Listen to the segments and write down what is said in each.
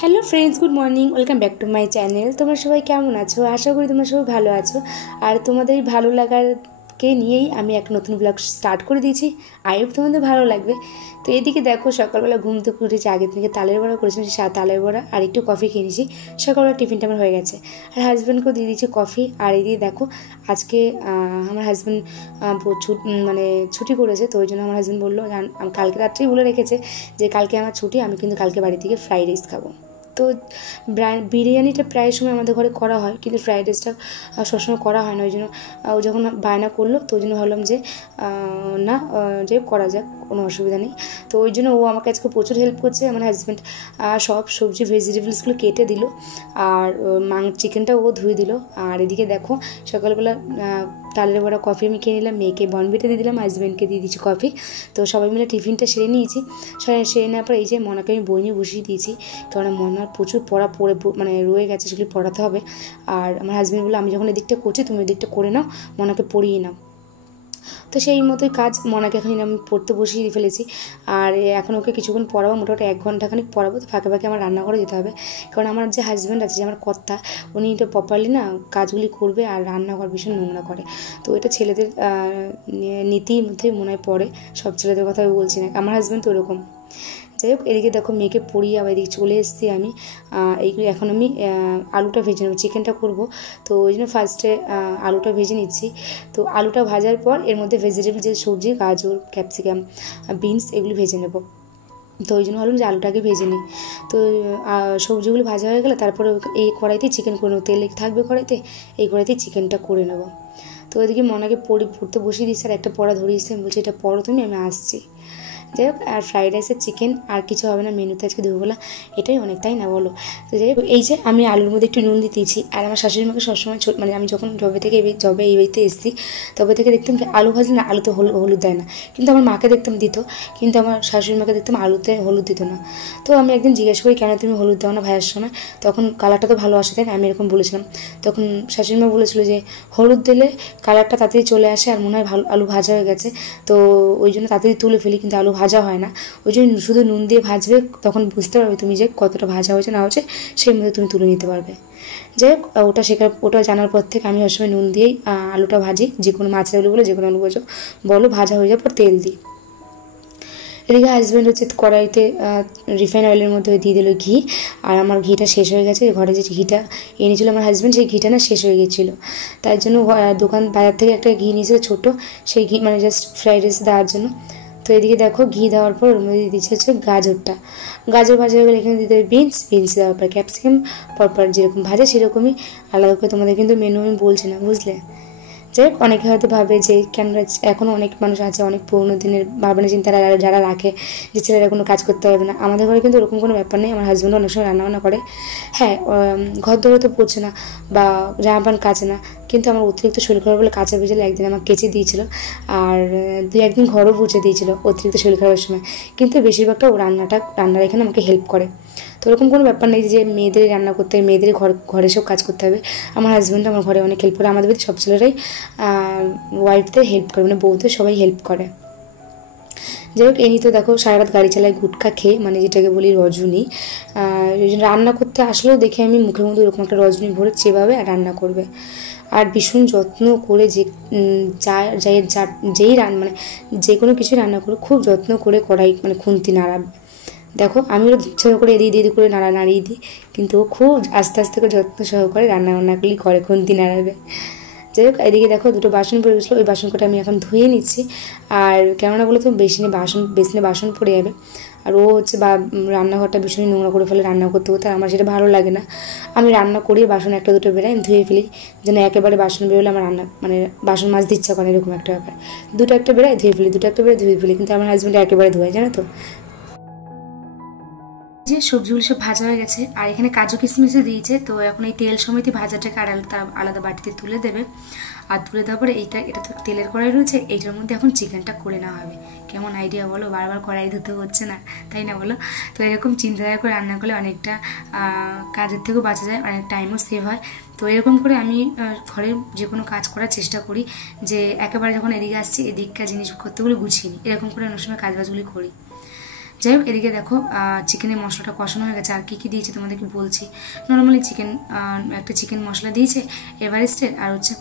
Hello friends, good morning, welcome back to my channel. তোমরা সবাই কেমন আছো? আশা করি তোমরা সবাই ভালো আছো। আর তোমাদের ভালো লাগারকে নিয়েই আমি একটা নতুন ব্লগ স্টার্ট করে দিয়েছি। আই হোপ তোমাদের ভালো লাগবে। তো এদিকে দেখো, সকালবেলা ঘুম থেকে উঠেছি, আগের থেকে তালের বড়া করেছি, তালের বড়া আর একটু কফি খেয়ে নিয়েছি। সকালবেলা টিফিনটা আমার হয়ে গেছে, আর হাজব্যান্ডকেও দিয়ে দিয়েছি কফি। আর এদিকে দেখো, আজকে আমার হাজব্যান্ড মানে ছুটি করেছে, তো ওই জন্য আমার হাজব্যান্ড বললো, কালকে রাত্রেই বলে রেখেছে যে কালকে আমার ছুটি, আমি কিন্তু কালকে বাড়ি থেকে ফ্রাইড রাইস খাবো। তো বিরিয়ানিটা প্রায় সময় আমাদের ঘরে করা হয়, কিন্তু ফ্রাইড রাইসটা সবসময় করা হয় না। ওই জন্য ও যখন বায়না করলো, তো ওই জন্য ভাবলাম যে না, যে করা যাক, কোনো অসুবিধা নেই। তো ওই জন্য ও আমাকে আজকে প্রচুর হেল্প করছে। আমার হাজব্যান্ড সব সবজি ভেজিটেবলসগুলো কেটে দিল, আর চিকেনটাও ও ধুয়ে দিল। আর এদিকে দেখো, সকালবেলা তালের বড়া কফি আমি খেয়ে নিলাম, মেয়েকে বনবিটা দিয়ে দিলাম, হাজব্যান্ডকে দিয়ে দিচ্ছি কফি। তো সবাই মিলে টিফিনটা সেরে নিয়েছি। সেরে নেওয়ার পর এই যে মনাকে আমি বই নিয়ে বসিয়ে দিয়েছি, কারণ মনার প্রচুর পড়া মানে রয়ে গেছে, সেগুলি পড়াতে হবে। আর আমার হাজব্যান্ড বললো, আমি যখন এদিকটা করছি তুমি ওদিকটা করে নাও, মনাকে পড়িয়ে নাও। তো সেই মতোই কাজ, মনাকে এখন আমি পড়তে বসিয়ে দিয়ে ফেলেছি। আর এখন ওকে কিছুক্ষণ পড়াবো, মোটামুটি 1 ঘন্টাখানিক পড়াবো। তো ফাঁকে ফাঁকে আমার রান্নাঘরে যেতে হবে, কারণ আমার যে হাজব্যান্ড আছে, যে আমার কর্তা, উনি তো প্রপারলি না কাজগুলি করবে, আর রান্নাঘর ভীষণ নোংরা করে। তো এটা ছেলেদের নীতির মধ্যে মনে হয় পড়ে, সব ছেলেদের কথা আমি বলছি না, আমার হাজব্যান্ড তো ওরকম। যাই হোক, এদিকে দেখো মেয়েকে পড়িয়ে আবার এদিকে চলে এসেছি আমি। এইগুলো এখন আমি আলুটা ভেজে নেবো, চিকেনটা করব। তো ওই জন্য ফার্স্টে আলুটা ভেজে নিচ্ছি। তো আলুটা ভাজার পর এর মধ্যে ভেজিটেবল যে সবজি, গাজর, ক্যাপসিকাম, বিনস, এগুলি ভেজে নেব। তো ওই জন্য ভাবলাম যে আলুটাকে ভেজে নিই। তো সবজিগুলো ভাজা হয়ে গেলে তারপরে এই কড়াইতেই চিকেন করে নেবো, তেল থাকবে কড়াইতে, এই কড়াইতেই চিকেনটা করে নেব। তো ওইদিকে মনাকে পড়তে বসিয়ে দিচ্ছি, আর একটা পড়া ধরিয়েছি, আমি বলছি এটা পড়ো তুমি, আমি আসছি। যাই হোক, আর ফ্রাইড রাইসের চিকেন আর কিছু হবে না মেনুতে আজকে, দুপুরবেলা এটাই অনেক, তাই না বলো? তো যাই হোক, এই যে আমি আলুর মধ্যে একটু নুন দিতেছি। আর আমার শাশুড়ি মাকে সবসময় মানে আমি যখন জবে এই বাড়িতে এসেছি, তবে থেকে দেখতাম কি আলু ভাজলে না, আলুতে হলুদ দেয় না, কিন্তু আমার মাকে দেখতাম দিত, কিন্তু আমার শাশুড়ি মাকে দেখতাম আলুতে হলুদ দিত না। তো আমি একদিন জিজ্ঞেস করি, কেন তুমি হলুদ দাও না ভাজার সময়? তখন কালারটা তো ভালো আসে, তাই না, আমি এরকম বলেছিলাম। তখন শাশুড়ি মা বলেছিল যে হলুদ দিলে কালারটা তাড়াতাড়ি চলে আসে, আর মনে হয় ভালো আলু ভাজা হয়ে গেছে, তো ওই জন্য তাড়াতাড়ি তুলে ফেলি, কিন্তু আলু ভাজা হয় না। ওই জন্য শুধু নুন দিয়ে ভাজবে, তখন বুঝতে পারবে তুমি যে কতটা ভাজা হয়েছে না হয়েছে, সেই মধ্যে তুমি তুলে নিতে পারবে। যাই হোক, ওটা জানার পর থেকে আমি সবসময় নুন দিয়েই আলুটা ভাজি, যে কোনো মাছের আলু বলো, যে কোনো আলু বলো, ভাজা হয়ে যাওয়ার পর তেল দিই। এদিকে হাজব্যান্ড হচ্ছে কড়াইতে রিফাইন অয়েলের মধ্যে দিয়ে দিল ঘি, আর আমার ঘিটা শেষ হয়ে গেছে। ঘরে যে ঘিটা এনেছিল আমার হাজব্যান্ড, সেই ঘিটা না শেষ হয়ে গেছিলো, তাই জন্য বাজার থেকে একটা ঘি নিয়েছিল ছোটো, সেই ঘি মানে জাস্ট ফ্রাইড রাইস দেওয়ার জন্য। তো এদিকে দেখো, ঘি দেওয়ার পর ওর মধ্যে দিয়ে দিচ্ছে হচ্ছে গাজর ভাজা হয়ে গেলে এখানে দিতে হবে বিনস দেওয়ার পর ক্যাপসিকাম, পরপর যেরকম ভাজে সেরকমই আলাদা করে, তোমাদের কিন্তু মেনু আমি বলছি না, বুঝলে? যাই হোক, অনেকে হয়তো ভাবে যে কেন, এখনও অনেক মানুষ আছে অনেক পুরোনো দিনের ভাবনা চিন্তারা যারা রাখে যে ছেলেরা কোনো কাজ করতে পারবে না। আমাদের ঘরে কিন্তু ওরকম কোনো ব্যাপার নেই। আমার হাজব্যান্ড অনেক সময় রান্নাবান্না করে, হ্যাঁ, ঘর ধরে তো পড়ছে না বা জামা প্যান্ট কাচে না, কিন্তু আমার অতিরিক্ত শরীর খারাপ বলে কাঁচা ভেজালে একদিন আমার কেচে দিয়েছিল, আর 2-1 দিন ঘরও পুছে দিয়েছিল অতিরিক্ত শরীর খারাপের সময়। কিন্তু বেশিরভাগটা ও রান্নার এখানে আমাকে হেল্প করে। তো ওরকম কোনো ব্যাপার নেই যে মেয়েদের রান্না করতে হবে, মেয়েদের ঘরে সব কাজ করতে হবে। আমার হাজব্যান্ড আমার ঘরে অনেক হেল্প করে, আমাদের বাড়িতে সব ছেলেরাই ওয়াইফদের হেল্প করে, মানে বউদের সবাই হেল্প করে। যাই হোক, তো দেখো সারা রাত গাড়ি চালায় গুটখা খেয়ে, মানে যেটাকে বলি রজনী। রান্না করতে আসলেও দেখে আমি মুখের মধ্যে এরকম একটা রজনী ভরে চেবাবে আর রান্না করবে, আর ভীষণ যত্ন করে যেই মানে যে কোনো কিছু রান্না করে খুব যত্ন করে কড়াই মানে খুন্তি নাড়াবে। দেখো, আমিও ইচ্ছা করে এদিকে করে নাড়িয়ে দিই, কিন্তু ও খুব আস্তে আস্তে করে যত্ন সহকারে রান্নাগুলি করে, খুন্তি নাড়াবে। যাই হোক, এদিকে দেখো 2টো বাসন পড়ে গেছিলো, ওই বাসন কটা আমি এখন ধুয়ে নিচ্ছি। আর কেননা বলে তো বেসিনে বাসন পড়ে যাবে, আর ও হচ্ছে রান্নাঘরটা ভীষণই নোংরা করে ফেলে রান্না করতে করতে, আমার সেটা ভালো লাগে না। আমি রান্না করি, বাসন 1-2 বেরোয় আমি ধুয়ে ফেলি, যেন একেবারে বাসন বেরোলে আমার মানে বাসন মাজতে ইচ্ছা করে, এরকম একটা ব্যাপার। 2-1 বেরোয় ধুয়ে ফেলি, 2-1 বেরোয় ধুয়ে ফেলি, কিন্তু আমার হাজব্যান্ড একেবারে ধোয়, জানো তো। যে সবজিগুলো সব ভাজা হয়ে গেছে, আর এখানে কাজু কিশমিশও দিয়েছে। তো এখন এই তেল সমেত ভাজাটাকে আলাদা বাটিতে তুলে দেবে, আর তুলে দেওয়ার পরে এটা তো তেলের কড়াই রয়েছে, এইটার মধ্যে এখন চিকেনটা করে নেওয়া হবে। কেমন আইডিয়া বলো, বারবার কড়াই ধুতে হচ্ছে না, তাই না বলো? তো এরকম চিন্তাধারা করে রান্না করলে অনেকটা কাজের থেকেও বাঁচা যায়, অনেক টাইমও সেভ হয়। তো এরকম করে আমি ঘরে যে কোনো কাজ করার চেষ্টা করি, যে একেবারে যখন এদিকে আসছি এদিককার জিনিসপত্রগুলো গুছিয়ে নিই, এরকম করে অনেক সময় কাজবাজগুলি করি। যাই হোক, এদিকে দেখো চিকেনের মশলাটা কষানো হয়ে গেছে। আর কী কী দিয়েছে তোমাদেরকে বলছি। নর্মালি একটা চিকেন মশলা দিয়েছে এভারেস্টের, আর হচ্ছে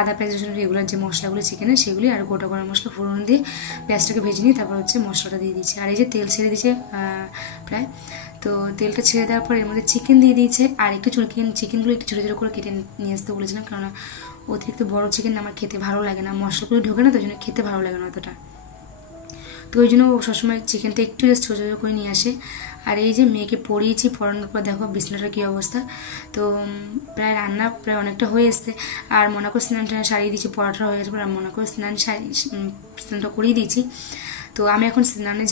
আদা পেঁয়াজ রসুন রেগুলার যে মশলাগুলো চিকেনের সেগুলি, আর গোটা গরম মশলা ফোড়ন দিয়ে পেঁয়াজটাকে ভেজে নিয়ে তারপর হচ্ছে মশলাটা দিয়ে দিয়েছে। আর এই যে তেল ছেড়ে দিয়েছে প্রায়, তো তেলটা ছেড়ে দেওয়ার পর এর মধ্যে চিকেন দিয়ে দিয়েছে। আর একটু চিকেনগুলো একটু ছোটো ছোটো করে কেটে নিয়ে আসতে বলেছিলাম, কেননা অতিরিক্ত বড় চিকেন আমার খেতে ভালো লাগে না, মশলাগুলো ঢোকে না, তো ওই জন্য খেতে ভালো লাগে না অতটা। তো ওই জন্য সবসময় চিকেনটা একটু জাস্ট ছোটো ছোটো করে নিয়ে আসে। আর এই যে মেয়েকে পড়িয়েছি, পড়ানোর পর দেখো বিছনাটার কী অবস্থা। তো প্রায় রান্না প্রায় অনেকটা হয়ে এসছে। আর মনে করে স্নানটা সারিয়ে দিয়েছি, পড়াটা হয়ে গেছে, আর মনে করে স্নানটা করিয়ে দিয়েছি। তো আমি এখন স্নানে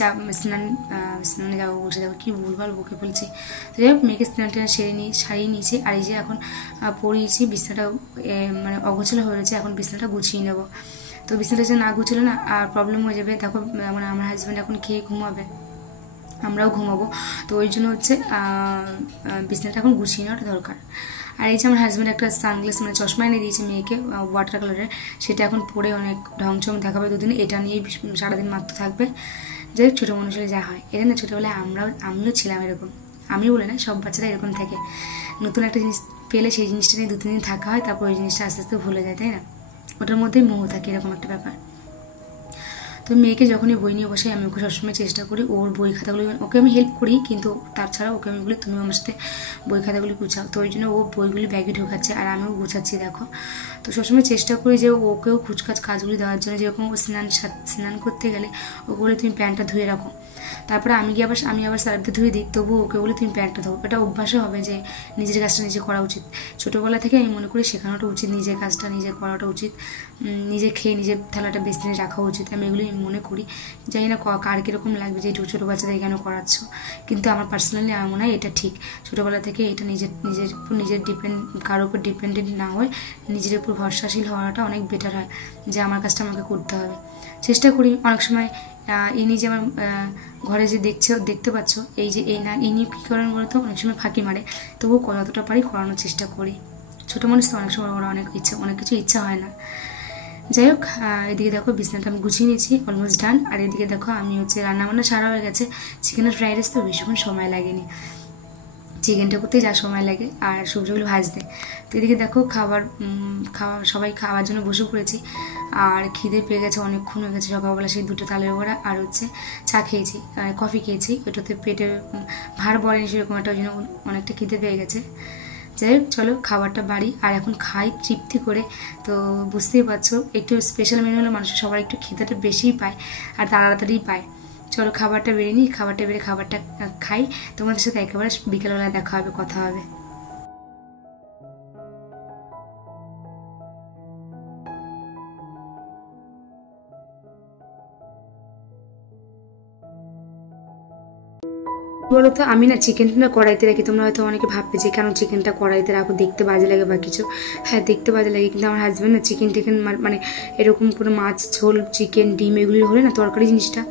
যাবো বলছি, দেখো কি ভুলভাল বকে ফেলছি। তো যাই হোক, মেয়েকে স্নানটা সারিয়ে নিয়েছি। আর এই যে এখন পড়িয়েছি, বিছনাটা মানে অগোছালো হয়ে রয়েছে, এখন বিছনাটা গুছিয়ে নেবো। তো বিছানাটা যে না গুছালো না আর প্রবলেম হয়ে যাবে। দেখো মানে আমার হাজব্যান্ড এখন খেয়ে ঘুমাবে, আমরাও ঘুমাবো, তো ওই জন্য হচ্ছে বিছানাটা এখন গুছিয়ে নেওয়াটা দরকার। আর এই যে আমার হাজব্যান্ড একটা সানগ্লাস মানে চশমা এনে দিয়েছে মেয়েকে, ওয়াটার কালারের, সেটা এখন পরে অনেক ঢংচং দেখাবে দুদিন, এটা নিয়েই সারাদিন মাত্র থাকবে। যাই হোক, ছোটো মানুষ হলে যা হয়, এটা না ছোটোবেলায় আমিও ছিলাম এরকম। আমি বলে না, সব বাচ্চারা এরকম থাকে, নতুন একটা জিনিস পেলে সেই জিনিসটা নিয়ে 2-3 দিন থাকা হয়, তারপর ওই জিনিসটা আস্তে আস্তে ভুলে যায়, তাই না? ওটার মধ্যেই মোহ থাকে, এরকম একটা ব্যাপার। তো মেয়েকে যখনই বই নিয়ে বসে আমি ওকে সবসময় চেষ্টা করি ওর বই খাতাগুলি, ওকে আমি হেল্প করি, কিন্তু তাছাড়া ওকে আমি বলি তুমিও আমার সাথে বই খাতাগুলি গুছাও। তো ওই জন্য ও বইগুলি ব্যাগে ঢোকাচ্ছে আর আমিও গুছাচ্ছি দেখো। তো সবসময় চেষ্টা করি যে ওকেও কুচকাচ কাজগুলি দেওয়ার জন্য, যেরকম ও স্নান করতে গেলে ওকে বলে তুমি প্যান্টটা ধুয়ে রাখো, তারপরে আমি আবার সার্ফে ধুয়ে দিই, তবুও ওকে বলে তুমি প্যান্টটা ধোও। এটা অভ্যাসও হবে যে নিজের কাজটা নিজে করা উচিত। ছোটোবেলা থেকে আমি মনে করি শেখানোটা উচিত, নিজের কাজটা নিজে করাটা উচিত, নিজে খেয়ে নিজের থালাটা বেসিনে রাখা উচিত। আমি এগুলি মনে করি, জানি না কার কীরকম লাগবে যে ছোটো বাচ্চাদের কেন করাচ্ছ, কিন্তু আমার পার্সোনালি আমার মনে হয় এটা ঠিক। ছোটোবেলা থেকে এটা নিজের কারোর উপর ডিপেন্ডেন্ট না হয়ে নিজের উপর ভরসাশীল হওয়াটা অনেক বেটার হয়, যে আমার কাজটা আমাকে করতে হবে। চেষ্টা করি অনেক সময়। ইনি যে আমার ঘরে যে দেখতে পাচ্ছ, ইনি কী করেন বলতো, অনেক সময় ফাঁকি মারে, তবুও যতটা পারি করানোর চেষ্টা করি। ছোটো মানুষ তো অনেক সময় ওরা অনেক কিছু ইচ্ছা হয় না। যাই হোক, এদিকে দেখো বিছানাটা আমি গুছিয়ে নিয়েছি, অলমোস্ট ডান। আর এদিকে দেখো আমি হচ্ছে রান্নাবান্না সারা হয়ে গেছে। চিকেনের ফ্রাইড রাইস তো বেশিক্ষণ সময় লাগেনি, চিকেনটা করতে যা সময় লাগে আর সবজিগুলো ভাজতে। তো এদিকে দেখো সবাই খাওয়ার জন্য বসে পড়েছি। আর খিদে পেয়ে গেছে, অনেকক্ষণ হয়ে গেছে, সকালবেলা সেই 2টো তালের বড়া আর হচ্ছে চা খেয়েছি, কফি খেয়েছি, ওটাতে পেটে ভার বলেনি সেরকম একটা, ওই জন্য অনেকটা খিদে পেয়ে গেছে। যাই হোক, চলো খাবারটা বাড়ি আর এখন খাই তৃপ্তি করে। তো বুঝতেই পারছো, একটু স্পেশাল মেনু হলে মানুষের সবার একটু খিদেটা বেশিই পায় আর তাড়াতাড়ি পায়। চলো খাবারটা বেড়ে নিই, খাবারটা খাই। তোমাদের সাথে একেবারে বিকেলবেলা দেখা হবে, কথা হবে। বলতো আমি না চিকেনটা না কড়াইতে রাখি। তোমরা হয়তো অনেকে ভাববে যে কেন চিকেনটা কড়াইতে রাখো, দেখতে বাজে লাগে বা কিছু। হ্যাঁ, দেখতে বাজে লাগে, কিন্তু আমার হাজব্যান্ড না চিকেন মানে এরকম কোনো মাছ ঝোল, চিকেন, ডিম এগুলি হলে না তরকারি জিনিসটা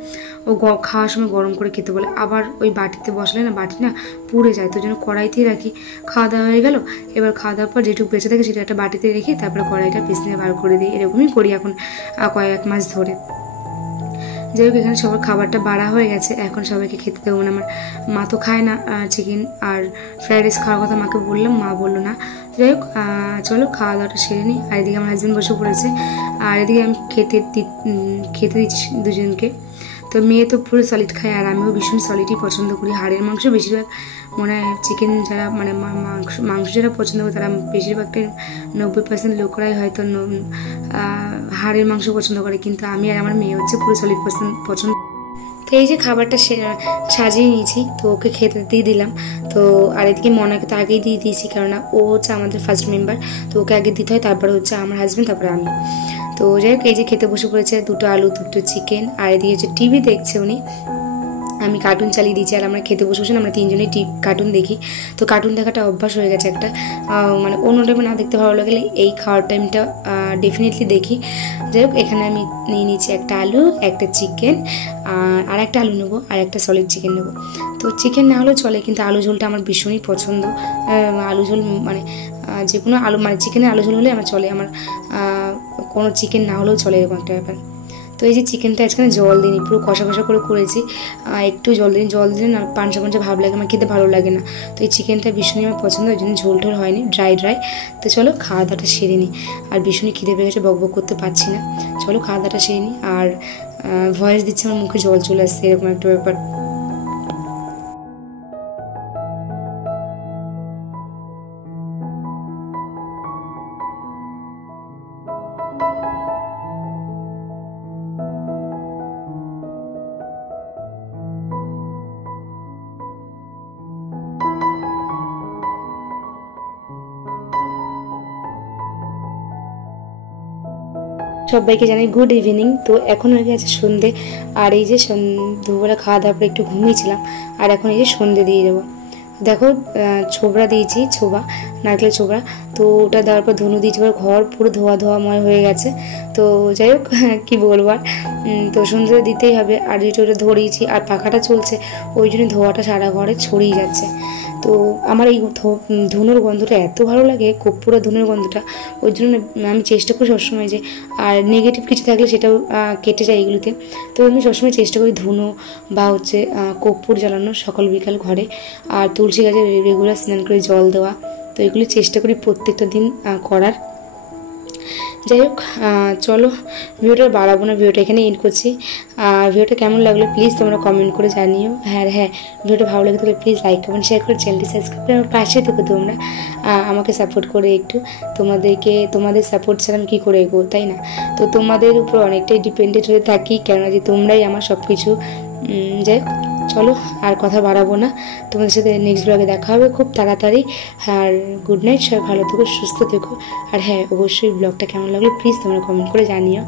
ও খাওয়ার সময় গরম করে খেতে বলে। আবার ওই বাটিতে বসলে না বাটি না পুড়ে যায়, তো জন্য কড়াইতেই রাখি। খাওয়া দাওয়া হয়ে গেল, এবার খাওয়া দাওয়ার পর যেটুকু বেঁচে থাকে সেটা একটা বাটিতে রেখে তারপরে কড়াইটা পিছনে বার করে দিই। এরকমই করি এখন কয়েক মাস ধরে। যাই হোক, এখানে সবার খাবারটা বাড়া হয়ে গেছে, এখন সবাইকে খেতে দেবো না। আমার মা তো খায় না চিকেন আর ফ্রাইড রাইস খাওয়ার কথা মাকে বললাম, মা বললো না। যাই হোক, চলো খাওয়া দাওয়াটা সেরে নিই। আর এদিকে আমার হাজব্যান্ড বসে পড়েছে, আর এদিকে আমি খেতে দিচ্ছি দুজনকে। তো মেয়ে তো পুরো সলিড খায় আর আমিও ভীষণ সলিডই পছন্দ করি। হাড়ের মাংস বেশিরভাগ মনে হয় চিকেন যারা মানে মাংস যারা পছন্দ করে তারা বেশিরভাগটাই 90% লোকরাই হয়তো হাড়ের মাংস পছন্দ করে, কিন্তু আমি আর আমার মেয়ে হচ্ছে পুরো সলিড পছন্দ। তো এই যে খাবারটা সাজিয়ে নিয়েছি, তো ওকে খেতে দিয়ে দিলাম। তো আর এদিকে মনাকে তো আগেই দিয়ে দিয়েছি, কেননা ও হচ্ছে আমাদের ফার্স্ট মেম্বার, তো ওকে আগে দিতে হয়, তারপরে হচ্ছে আমার হাজব্যান্ড, তারপরে আমি। তো যাই হোক, এই যে খেতে বসে পড়েছে, 2টো আলু 2টো চিকেন। আর এদিকে হচ্ছে টিভি দেখছে উনি, আমি কার্টুন চালিয়ে দিয়েছি। আর আমরা খেতে বসে আমরা 3জনেই কার্টুন দেখি। তো কার্টুন দেখাটা অভ্যাস হয়ে গেছে একটা, মানে অন্য টাইমে না দেখতে ভালো লাগলে এই খাওয়ার টাইমটা ডেফিনেটলি দেখি। যাই হোক, এখানে আমি নিয়ে নিয়েছি একটা আলু, একটা চিকেন, আর একটা আলু নেবো, আর একটা সলিড চিকেন নেবো। তো চিকেন না হলেও চলে, কিন্তু আলু ঝোলটা আমার ভীষণই পছন্দ। আলু ঝোল মানে যে কোনো আলু মানে চিকেনের আলু ঝোল হলে আমার চলে, আমার কোনো চিকেন না হলেও চলে, এরকম একটা ব্যাপার। তো এই যে চিকেনটা আজকাল জল দিইনি, পুরো কষা কষা করে করেছি। একটু জল দিলে না পাঞ্চা পাঞ্চা ভাব লাগে, আমার খেতে ভালো লাগে না। তো এই চিকেনটা ভীষণই আমার পছন্দ, ওই জন্য ঝোল টোল হয়নি, ড্রাই। তো চলো খাওয়া দাওয়াটা সেরে নিই। আর ভীষণই খিদে পেয়ে গেছে, বক করতে পারছি না। চলো খাওয়া দাওয়াটা সেরে নিই। আর ভয়েস দিচ্ছে আমার মুখে জল চলে আসছে, এরকম একটা ব্যাপার। সবাইকে জানাই গুড ইভিনিং। তো এখন হয়ে গেছে সন্ধে। আর এই যে দুপুরবেলা খাওয়া দাওয়ার পরে একটু ঘুমিয়েছিলাম, আর এখন এই যে সন্ধে দিয়ে দেবো। দেখো ছোবড়া দিয়েছি, নারকেলের ছোবড়া। তো ওটা দেওয়ার পর ধনু দিয়েছি, এবার ঘর পুরো ধোয়াময় হয়ে গেছে। তো যাই হোক কী বলবো আর, তো সন্ধ্যে দিতেই হবে। আর যেটা ওটা ধরিয়েছি, আর পাখাটা চলছে, ওই জন্য ধোয়াটা সারা ঘরে ছড়িয়ে যাচ্ছে। তো আমার এই ধুনোর গন্ধটা এত ভালো লাগে, কর্পূরা ধুনোর গন্ধটা, ওই জন্য আমি চেষ্টা করি সবসময় যে, আর নেগেটিভ কিছু থাকলে সেটাও কেটে যায় এগুলিতে। তো আমি সবসময় চেষ্টা করি ধুনো বা হচ্ছে কর্পূর জ্বালানো সকাল বিকাল ঘরে, আর তুলসী গাছে রেগুলার স্নান করে জল দেওয়া। তো এগুলি চেষ্টা করি প্রত্যেকটা দিন করার। যাই হোক চলো ভিডিওটা বাড়াবো না, ভিডিওটা এখানে এন্ড করছি। আর ভিডিওটা কেমন লাগলো প্লিজ তোমরা কমেন্ট করে জানিও। হ্যাঁ ভিডিওটা ভালো লাগে তাহলে প্লিজ লাইক কমেন্ট শেয়ার করে চ্যানেলটি সাবস্ক্রাইব করে আমার পাশে থেকো, তোমরা আমাকে সাপোর্ট করে একটু। তোমাদের সাপোর্ট ছাড়া আমি কী করে এগোবো, তাই না? তো তোমাদের উপর অনেকটাই ডিপেন্ডেন্ট হয়ে থাকি, কেননা যে তোমরাই আমার সব কিছু। যাই হোক চলো আর কথা বাড়াবো না, তোমাদের সাথে নেক্সট ব্লগে দেখা হবে খুব তাড়াতাড়ি। আর গুড নাইট, সবাই ভালো থেকো, সুস্থ থেকো। আর হ্যাঁ অবশ্যই ব্লগটা কেমন লাগলো প্লিজ তোমরা কমেন্ট করে জানিও।